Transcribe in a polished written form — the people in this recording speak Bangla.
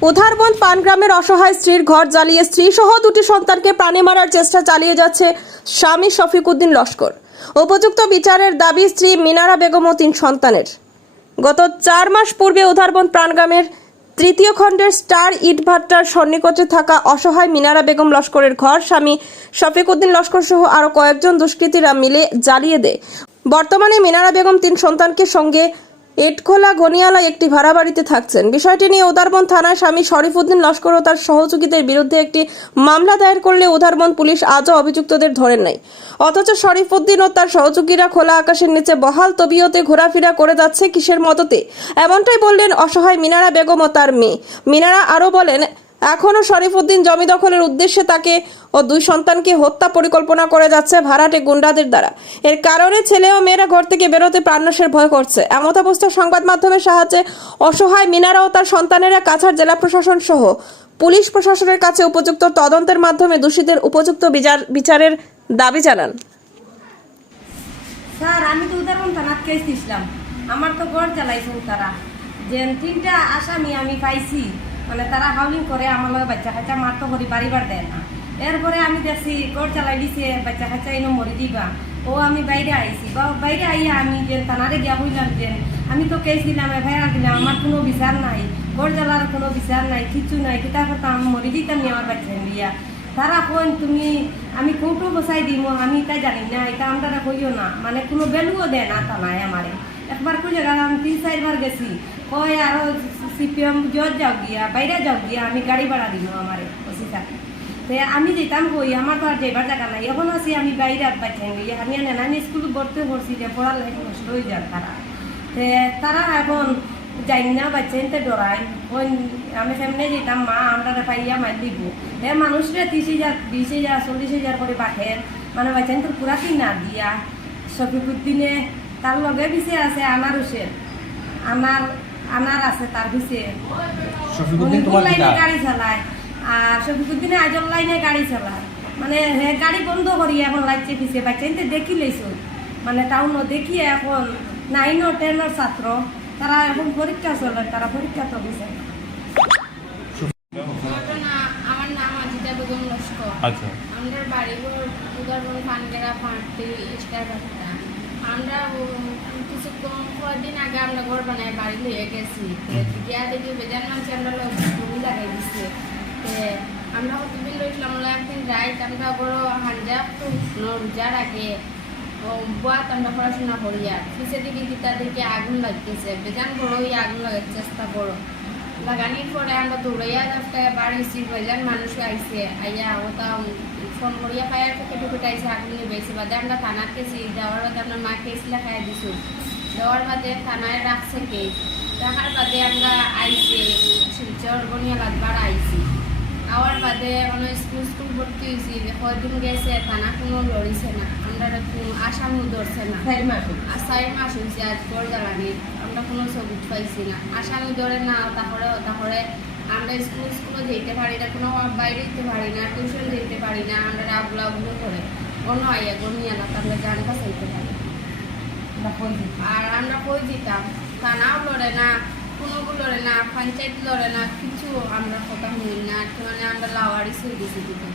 উধারবন্দ পানগ্রামের অসহায় স্ত্রীর ঘর জ্বালিয়ে স্ত্রী সহ দুটি সন্তানকে প্রাণে মারার চেষ্টা চালিয়ে যাচ্ছে স্বামী শফিকুদ্দিন লস্কর। উপযুক্ত বিচারের দাবি স্ত্রী মিনারা বেগম ও 3 সন্তানের। গত 4 মাস পূর্বে উধারবন্দ পানগ্রামের তৃতীয় খণ্ডের স্টার ইটভাটার সন্নিকটে থাকা অসহায় মিনারা বেগম লস্করের ঘর স্বামী শফিকুদ্দিন লস্কর সহ আরও কয়েকজন দুষ্কৃতীরা মিলে জ্বালিয়ে দেয়। বর্তমানে মিনারা বেগম 3 সন্তানকে সঙ্গে এটখোলা গনিয়ালা একটি ভাড়া বাড়িতে থাকছেন। বিষয়টি নিয়ে উধারবন্দ থানায় স্বামী শরীফুদ্দিন লস্কর ও তার সহযোগীদের বিরুদ্ধে একটি মামলা দায়ের করলে উধারবন্দ পুলিশ আজও অভিযুক্তদের ধরেন নাই। অথচ শরীফুদ্দিন ও তার সহযোগীরা খোলা আকাশের নিচে বহাল তবিয়তে ঘোরাফেরা করে যাচ্ছে কিসের মদতে, এমনটাই বললেন অসহায় মিনারা বেগম ও তার মেয়ে। মিনারা আরও বলেন, এখনও শরীফুদ্দিন জমি দখলের উদ্দেশ্যে তাকে ও 2 সন্তানকে হত্যা পরিকল্পনা করে যাচ্ছে ভাড়াটে গুন্ডাদের দ্বারা। এর কারণে ছেলে ও মেয়েরা ঘর থেকে বেরোতে প্রাণনাশের ভয় করছে। এমত অবস্থায় সংবাদ মাধ্যমের সাহায্যে অসহায় মিনারা ও তার সন্তানেরা কাছাড় জেলা প্রশাসন সহ পুলিশ প্রশাসনের কাছে উপযুক্ত তদন্তের মাধ্যমে দোষীদের উপযুক্ত বিচারের দাবি জানান। স্যার, আমি তো উদাহরণ থানাত কেস দিছিলাম। আমার তো ঘর জ্বালাইছেন তারা, যে 3টা আসামি আমি পাইছি, মানে তারা হাউলিং করে আমার লগে বাচ্চা কাচ্চা মারতো করি বাড়িবার দেয় না। এরপরে আমি দেখছি ঘর জ্বালাই দিছে, বাচ্চা কাচ্চা এনে মরি দিবা। ও আমি বাইরে আইছি, বা বাইরে আইয়া আমি যে থানারে গিয়া হইলাম যে আমি তো কেস দিলাম, এফআইআর দিলাম, আমার কোনো বিচার নাই, ঘর জ্বালার কোনো বিচার নাই, কিছু নাই, কিতা কথা আমি মরি দিতাম নি আমার বাচ্চা দিয়া। তারা কোন তুমি আমি কৌটো বসাই দিব, আমি তাই জানি না, এটা আমরা কইও না, মানে কোনো ভ্যালুও দেয় না থানায় আমারে। একবার কই জায়গা আমি 3-4 বার গেছি, কয় আরো সিপিএম জজ যাও গিয়া, বাইরে যাও গিয়া, আমি গাড়ি ভাড়া দিব আমারে বসে থাকি। তো আমি যেতাম কই, আমার তো আর যাইবার জায়গা নাই। এখন আছি আমি বাইরে বাচ্চাই গিয়ে আমি না, আমি স্কুল ভর্তি করছি যে পড়ার লেখা নষ্ট হয়ে যান তারা। তো তারা এখন যাই না, বাচ্চা এনতে ডরাই। ওই আমি সামনে যেতাম, মা আমরা পাইয়া মার দিব। মানুষরা 30,000, 20,000, 40,000 করে পাঠেন, মানে বাচ্চা তো পুরা কিনা দিয়া। শফিকুদ্দিনে তার লগে পিছিয়ে আছে আনার হোসেন, আনার আছে তার পিছিয়ে লাইনে গাড়ি চালায়, আর শফিকুদ্দিনে আজল লাইনে গাড়ি চালায়। মানে গাড়ি বন্ধ করি এখন লাগছে পিছিয়ে বাচ্চা এনতে দেখি লেছ, মানে টাউনও দেখিয়ে এখন 9 ও 10 এর ছাত্র, তারা এখন পরীক্ষা চলে, তারা পরীক্ষা তো দিছে। আমার নাম আজিতা বেগম লস্কর। আচ্ছা, আমরা বাড়িঘর উদারবন্দ পানগেরা পাঁচটি স্টার বাচ্চা। আমরা কিছু কদিন আগে আমরা ঘর বানায় বাড়ি লইয়ে গেছি, গিয়া দেখি বেজান মানুষ আমরা জমি লাগাই দিচ্ছে। আমরা কতদিন রয়েছিলাম, একদিন রাইট আমরা বড় হান্ডা রোজার আগে বাত আমরা পড়াশোনা করি, আর পিছিয়ে দিকে তাদেরকে আগুন লাগতেছে, বেজান বড় ওই আগুন লাগার চেষ্টা বড় লাগানির পরে আমরা দৌড়াইয়া রাস্তায় বাড়িছি, বেজান মানুষ আইসে, আইয়া ওটা ফোন করিয়া পায়ার থেকে ঢুকে আইসে আগুন নিবেছে। বাদে আমরা থানার কেছি দেওয়ার বাদে আপনার মা কেস লেখাই দিছো, দেওয়ার বাদে থানায় রাখছে কেস, রাখার বাদে আমরা আইসি শিলচর গনিয়ালাদবার আইসি, আওয়ার বাদে অনেক স্কুল ভর্তি হয়েছি। কয়দিন গেছে থানা কোনো লড়িছে না, আমরা আসামিও ধরছে না। 4 মাস হয়েছে আজ ঘর জ্বালানির, আমরা কোনো সবুজ পাইছি না, আসামি ধরে না। তারপরে আমরা স্কুলে যেতে পারি না, কোনো বাইরে যেতে পারি না, টিউশন যেতে পারি না, আমরা আবুলো করে অন্য আইয়া গনিয়ালা আমরা জান পাচাইতে পারি। আর আমরা কই দিতাম, থানাও লড়ে না, কোনো লড়ে না, পঞ্চায়েত লড়ে না, কিছু আমরা কথা হই না, মানে আমরা লাওয়ারি সই দিছি দিতে।